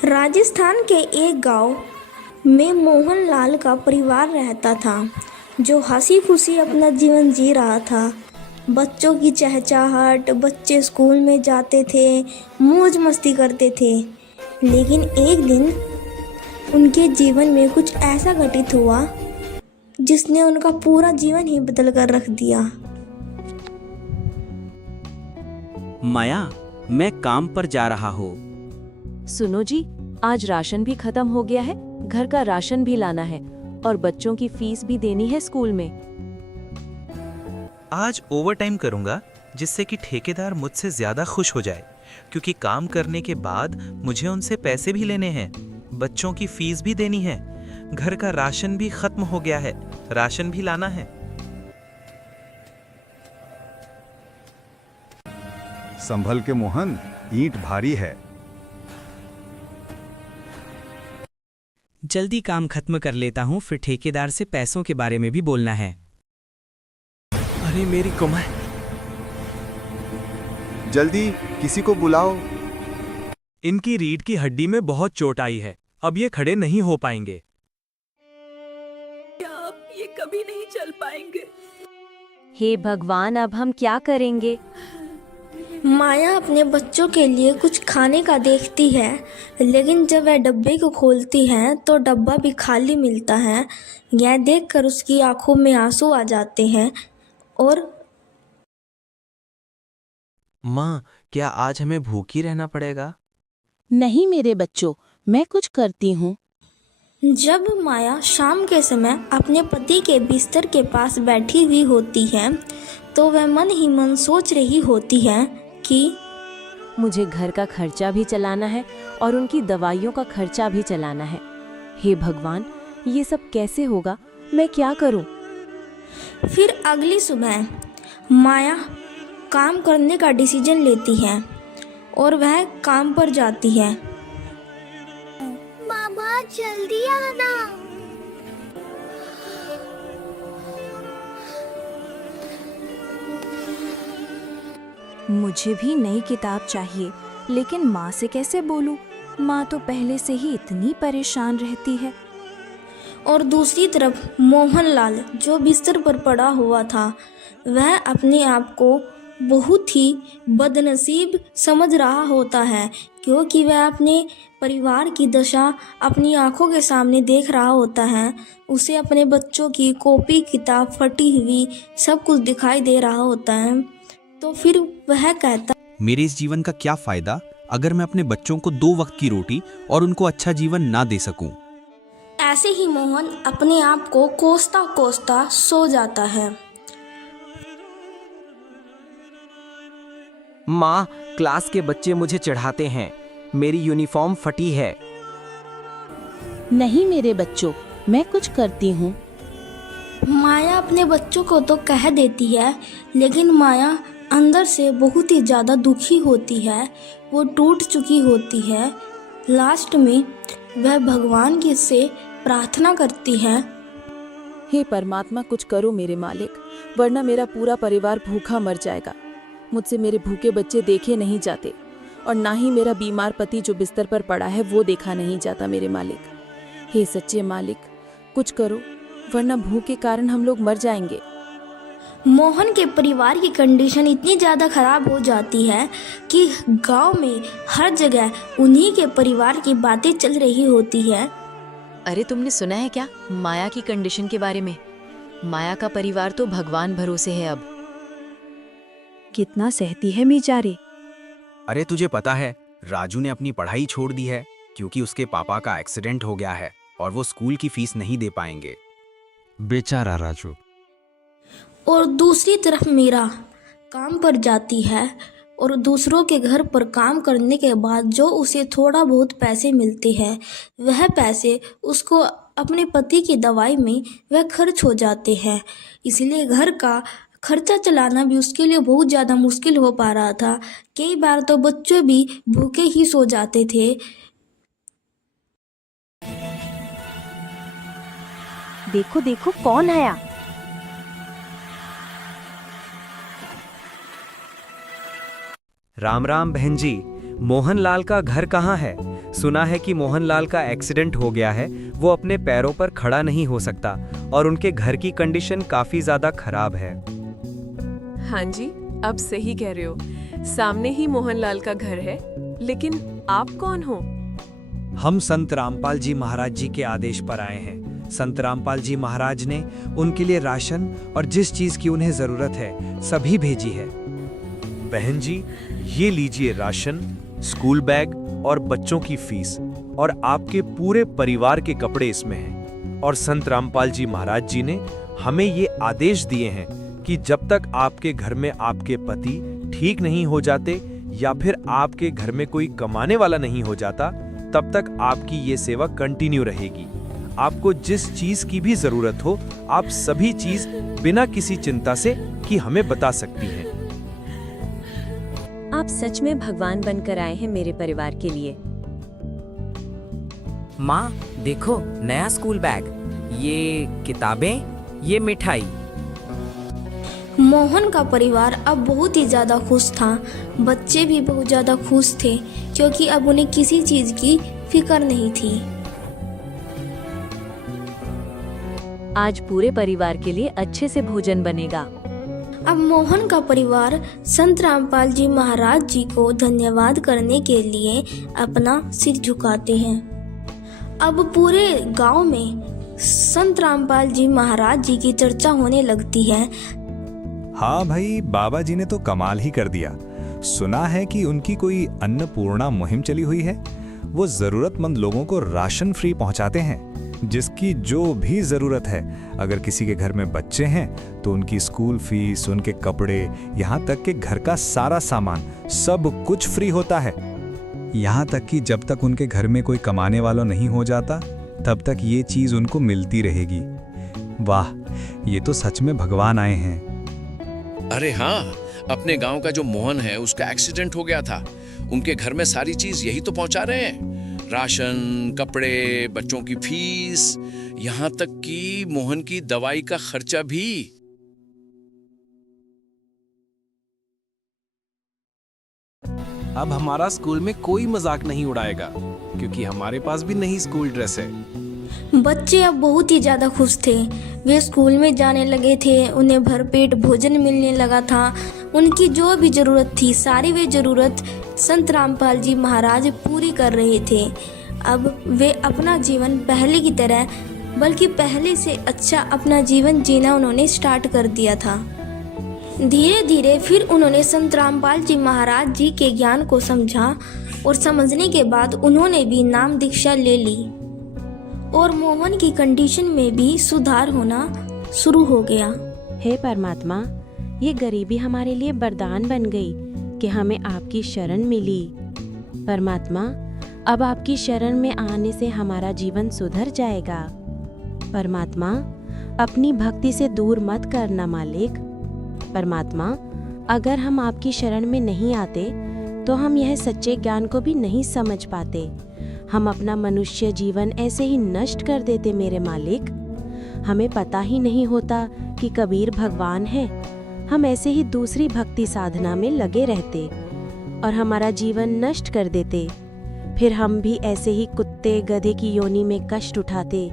राजस्थान के एक गांव में मोहनलाल का परिवार रहता था, जो हंसी खुशी अपना जीवन जी रहा था। बच्चों की चहचहाहट, बच्चे स्कूल में जाते थे, मौज मस्ती करते थे। लेकिन एक दिन उनके जीवन में कुछ ऐसा घटित हुआ जिसने उनका पूरा जीवन ही बदल कर रख दिया। माया, मैं काम पर जा रहा हूँ। सुनो जी, आज राशन भी खत्म हो गया है। घर का राशन भी लाना है और बच्चों की फीस भी देनी है स्कूल में। आज ओवरटाइम करूंगा, जिससे कि ठेकेदार मुझसे ज्यादा खुश हो जाए, क्योंकि काम करने के बाद मुझे उनसे पैसे भी लेने हैं, बच्चों की फीस भी देनी है, घर का राशन भी खत्म हो गया है, राशन भी लाना है। संभल के मोहन, ईंट भारी है। जल्दी काम खत्म कर लेता हूँ, फिर ठेकेदार से पैसों के बारे में भी बोलना है। अरे मेरी कमाई! जल्दी किसी को बुलाओ। इनकी रीढ़ की हड्डी में बहुत चोट आई है, अब ये खड़े नहीं हो पाएंगे। अब ये कभी नहीं चल पाएंगे। हे भगवान, अब हम क्या करेंगे? माया अपने बच्चों के लिए कुछ खाने का देखती है, लेकिन जब वह डब्बे को खोलती है तो डब्बा भी खाली मिलता है। यह देखकर उसकी आंखों में आंसू आ जाते हैं। और माँ, क्या आज हमें भूखी रहना पड़ेगा? नहीं मेरे बच्चों, मैं कुछ करती हूँ। जब माया शाम के समय अपने पति के बिस्तर के पास बैठी हुई होती है, तो वह मन ही मन सोच रही होती है कि मुझे घर का खर्चा भी चलाना है और उनकी दवाइयों का खर्चा भी चलाना है। हे भगवान, ये सब कैसे होगा? मैं क्या करूं? फिर अगली सुबह माया काम करने का डिसीजन लेती है और वह काम पर जाती है। मामा जल्दी आना। मुझे भी नई किताब चाहिए, लेकिन माँ से कैसे बोलूं? माँ तो पहले से ही इतनी परेशान रहती है। और दूसरी तरफ मोहनलाल, जो बिस्तर पर पड़ा हुआ था, वह अपने आप को बहुत ही बदनसीब समझ रहा होता है, क्योंकि वह अपने परिवार की दशा अपनी आंखों के सामने देख रहा होता है। उसे अपने बच्चों की कॉपी किताब फटी हुई सब कुछ दिखाई दे रहा होता है। तो फिर वह कहता, मेरे इस जीवन का क्या फायदा अगर मैं अपने बच्चों को 2 वक्त की रोटी और उनको अच्छा जीवन ना दे सकूं। ऐसे ही मोहन अपने आप को कोसता कोसता सो जाता है। माँ, क्लास के बच्चे मुझे चढ़ाते हैं, मेरी यूनिफॉर्म फटी है। नहीं मेरे बच्चों, मैं कुछ करती हूँ। माया अपने बच्चों को तो कह देती है, लेकिन माया अंदर से बहुत ही ज़्यादा दुखी होती है। वो टूट चुकी होती है। लास्ट में वह भगवान की से प्रार्थना करती है, हे परमात्मा, कुछ करो मेरे मालिक, वरना मेरा पूरा परिवार भूखा मर जाएगा। मुझसे मेरे भूखे बच्चे देखे नहीं जाते और ना ही मेरा बीमार पति जो बिस्तर पर पड़ा है वो देखा नहीं जाता मेरे मालिक। हे सच्चे मालिक, कुछ करो, वरना भूख के कारण हम लोग मर जाएंगे। मोहन के परिवार की कंडीशन इतनी ज़्यादा ख़राब हो जाती है कि गांव में हर जगह उन्हीं के परिवार की बातें चल रही होती है। अरे तुमने सुना है क्या माया की कंडीशन के बारे में? माया का परिवार तो भगवान भरोसे है अब। कितना सहती है बेचारी। अरे तुझे पता है, राजू ने अपनी पढ़ाई छोड़ दी है क्योंकि उसके पापा का एक्सीडेंट हो गया है और वो स्कूल की फीस नहीं दे पाएंगे। बेचारा राजू। और दूसरी तरफ मीरा काम पर जाती है और दूसरों के घर पर काम करने के बाद जो उसे थोड़ा बहुत पैसे मिलते हैं, वह पैसे उसको अपने पति की दवाई में वह खर्च हो जाते हैं। इसलिए घर का खर्चा चलाना भी उसके लिए बहुत ज़्यादा मुश्किल हो पा रहा था। कई बार तो बच्चे भी भूखे ही सो जाते थे। देखो देखो कौन आया। राम राम बहन जी, मोहनलाल का घर कहाँ है? सुना है कि मोहनलाल का एक्सीडेंट हो गया है, वो अपने पैरों पर खड़ा नहीं हो सकता और उनके घर की कंडीशन काफी ज्यादा खराब है। हाँ जी, अब सही कह रहे हो। सामने ही मोहनलाल का घर है, लेकिन आप कौन हो? हम संत रामपाल जी महाराज जी के आदेश पर आए हैं। संत रामपाल जी महाराज ने उनके लिए राशन और जिस चीज की उन्हें जरूरत है सभी भेजी है। बहन जी, ये लीजिए राशन, स्कूल बैग और बच्चों की फीस, और आपके पूरे परिवार के कपड़े इसमें हैं। और संत रामपाल जी महाराज जी ने हमें ये आदेश दिए हैं कि जब तक आपके घर में आपके पति ठीक नहीं हो जाते या फिर आपके घर में कोई कमाने वाला नहीं हो जाता, तब तक आपकी ये सेवा कंटिन्यू रहेगी। आपको जिस चीज की भी जरूरत हो, आप सभी चीज बिना किसी चिंता से कि हमें बता सकती हैं। आप सच में भगवान बनकर आए हैं मेरे परिवार के लिए। माँ देखो, नया स्कूल बैग, ये किताबें, ये मिठाई। मोहन का परिवार अब बहुत ही ज़्यादा खुश था। बच्चे भी बहुत ज़्यादा खुश थे क्योंकि अब उन्हें किसी चीज़ की फिक्र नहीं थी। आज पूरे परिवार के लिए अच्छे से भोजन बनेगा। अब मोहन का परिवार संत रामपाल जी महाराज जी को धन्यवाद करने के लिए अपना सिर झुकाते हैं। अब पूरे गांव में संत रामपाल जी महाराज जी की चर्चा होने लगती है। हाँ भाई, बाबा जी ने तो कमाल ही कर दिया। सुना है कि उनकी कोई अन्नपूर्णा मुहिम चली हुई है। वो जरूरतमंद लोगों को राशन फ्री पहुंचाते हैं, जिसकी जो भी जरूरत है। अगर किसी के घर में बच्चे हैं तो उनकी स्कूल फीस, उनके कपड़े, यहाँ तक कि घर का सारा सामान, सब कुछ फ्री होता है। यहाँ तक कि जब तक उनके घर में कोई कमाने वाला नहीं हो जाता, तब तक ये चीज उनको मिलती रहेगी। वाह, ये तो सच में भगवान आए हैं। अरे हाँ, अपने गांव का जो मोहन है उसका एक्सीडेंट हो गया था। उनके घर में सारी चीज यही तो पहुंचा रहे हैं। राशन, कपड़े, बच्चों की फीस, यहाँ तक कि मोहन की दवाई का खर्चा भी। अब हमारा स्कूल में कोई मजाक नहीं उड़ाएगा, क्योंकि हमारे पास भी नई स्कूल ड्रेस है। बच्चे अब बहुत ही ज़्यादा खुश थे। वे स्कूल में जाने लगे थे, उन्हें भरपेट भोजन मिलने लगा था। उनकी जो भी ज़रूरत थी, सारी वे ज़रूरत संत रामपाल जी महाराज पूरी कर रहे थे। अब वे अपना जीवन पहले की तरह, बल्कि पहले से अच्छा अपना जीवन जीना उन्होंने स्टार्ट कर दिया था। धीरे धीरे फिर उन्होंने संत रामपाल जी महाराज जी के ज्ञान को समझा और समझने के बाद उन्होंने भी नाम दीक्षा ले ली और मोहन की कंडीशन में भी सुधार होना शुरू हो गया। हे परमात्मा, ये गरीबी हमारे लिए वरदान बन गई कि हमें आपकी शरण मिली। परमात्मा, अब आपकी शरण में आने से हमारा जीवन सुधर जाएगा। परमात्मा, अपनी भक्ति से दूर मत करना मालिक। परमात्मा, अगर हम आपकी शरण में नहीं आते तो हम यह सच्चे ज्ञान को भी नहीं समझ पाते। हम अपना मनुष्य जीवन ऐसे ही नष्ट कर देते मेरे मालिक। हमें पता ही नहीं होता कि कबीर भगवान है। हम ऐसे ही दूसरी भक्ति साधना में लगे रहते और हमारा जीवन नष्ट कर देते। फिर हम भी ऐसे ही कुत्ते गधे की योनि में कष्ट उठाते